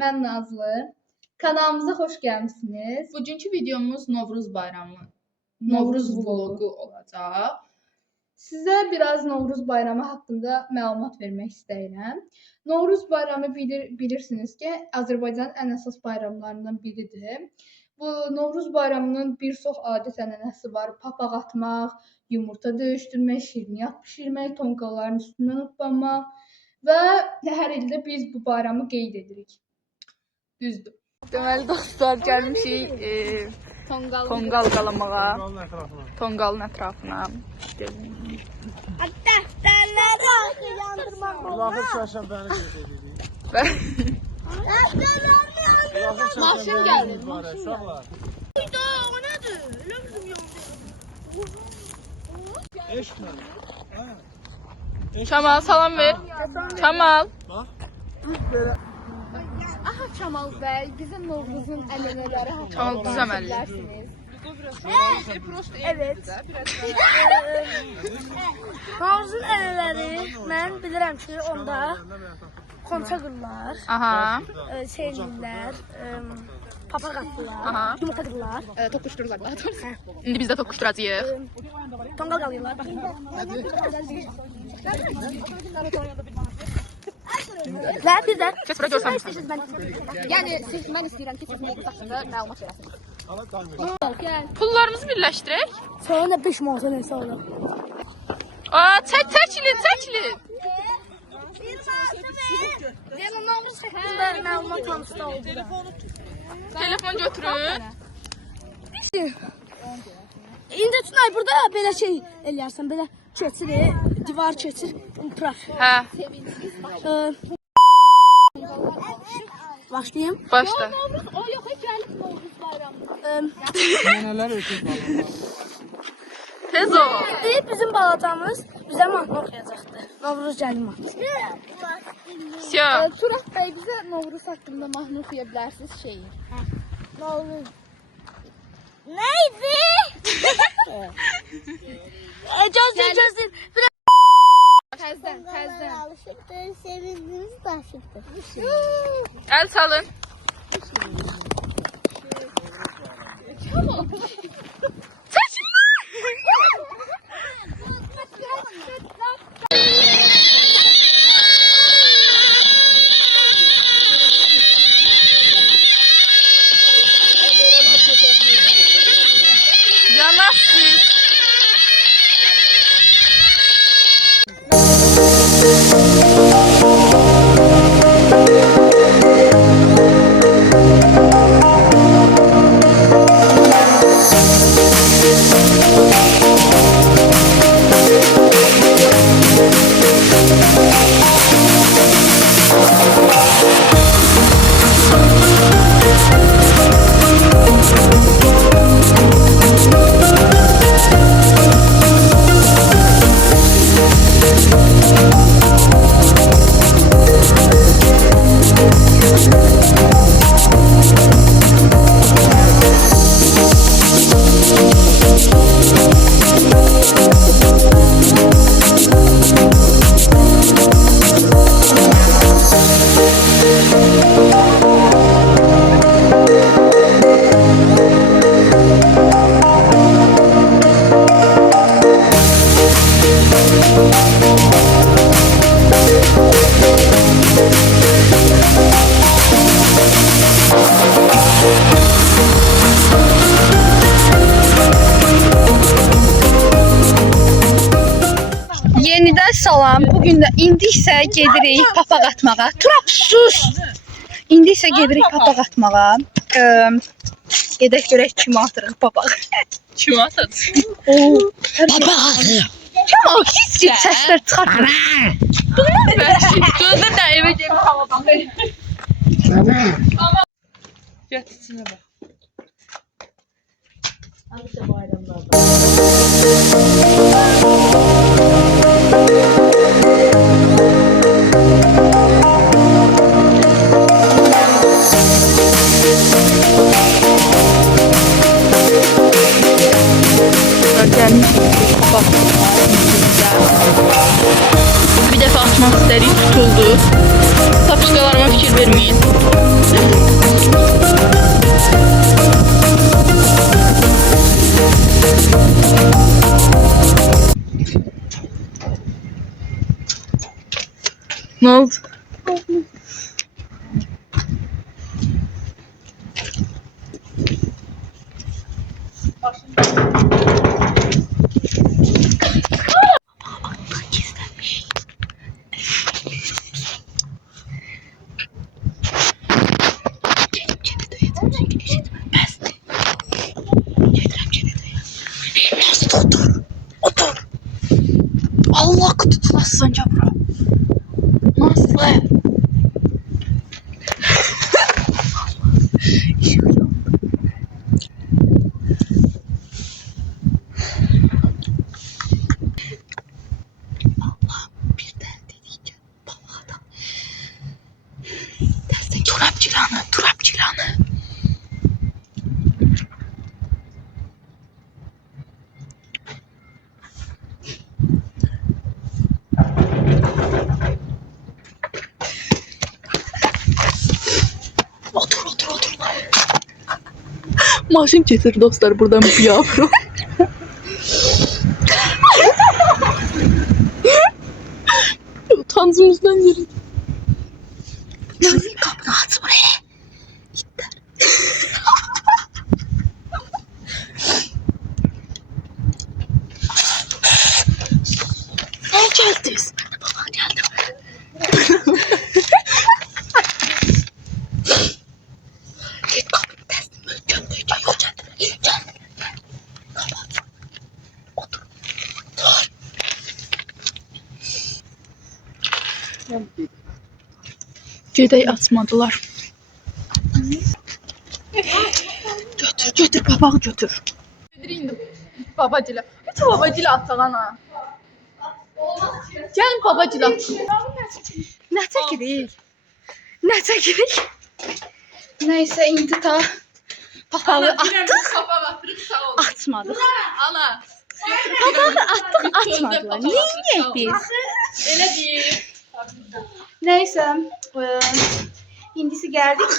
Mən Nazlı. Kanalımıza xoş gəlmisiniz. Bugünkü videomuz Novruz bayramı, Novruz vlogu olacaq. Sizə biraz Novruz bayramı haqqında məlumat vermək istəyirəm. Novruz bayramı bilirsiniz ki, Azərbaycanın ən əsas bayramlarından biridir. Bu Novruz bayramının bir çox adət-ənənəsi var. Papaq atmaq, yumurta döyüşdürmək, şirniyyat bişirmək, tonqalların üstündən hoppanmaq və hər ildə biz bu bayramı qeyd edirik. Düzdür. Deməli dostlar, gəlmişik tonqal qalamağa, tonqalın ətrafına. Dəftərləri yandırmaq olur. Maşın gəlir. O nədir? Elə bizim yandı. Kamal salam ver. Kamal. Aha Kamal bəy, bizim Novruzun ənənələri haqqında Kamal düz əməlli. Evet. Novruzun ənənələri mən bilirəm ki, onda konça qırlar, Aha. şeylər, papaq atdılar, Aha. yumurta qırlar, Toqquşdururlar daha doğrusu. İndi biz də toqquşduracağıq. tonqal qalıyorlar. Və bir də Kes bura görsəm. Yəni mən istəyirəm ki, siz Novruz haqqında məlumat verəsiniz. Pullarımızı birləşdirək. sonra da 5 manat nəsə olur. Aa, çəkilin. Yəni Novruz haqqında məlumat hansıda oldu da. Telefon götürün. İndi Tunay burada belə şey eləyərsən, belə keçir, divar keçir, pıraq. Hə, Başlayayım. başla. O yox, gəlib Novruz bayramı. Tez ol. Bizim balacamız bizə mahnı oxuyacaqdı. Novruz gəlir mahnısı. Sya. Turaq bəy bizə Novruz haqqında mahnı oxuya bilərsiniz şeir. Novruz. Neydi? Gözün. Təzdən. Alışıqdır, sevindiniz daşıqdır. Əl çalın. Yanarsız. Yenidən salam. Bugün də indi isə gedirik papaq atmağa. Turap sus. İndi isə gedirik papaq atmağa. Gedək görək kim atırıq papaq. Kim atad? Papaq. Kim heç kim səslər çıxartmır. Gözdə də evə gəlib hava Get içinə bax. Bir dəfə açmaq istədik, tutuldu. Tapışqalarıma fikir verməyin. Ne oldu? Allah tutulası bura. Nasıl? Turap cilanı. Otur. Maşın getir dostlar buradan bir yavrum. Utancımızdan yürü. Nazım kapını aç buraya. İtler. Ne geldiniz? Baba geldim. Git kapıyı teslim et. Gel yok kendine. Gel. Kapat. Otur. Gedək açmadılar. Götür babağı götür. Babacıyla. Hiç babacıyla atsak ana. Gel babacıyla. Nə çəkirik? Nə çəkirik? Nəysə indi ta papağı Kapağı attırıp sağ ol. Atmadıq. Ana. Papağı atmadılar. Niyə biz? Elə deyil. nəysə indisi gəldik.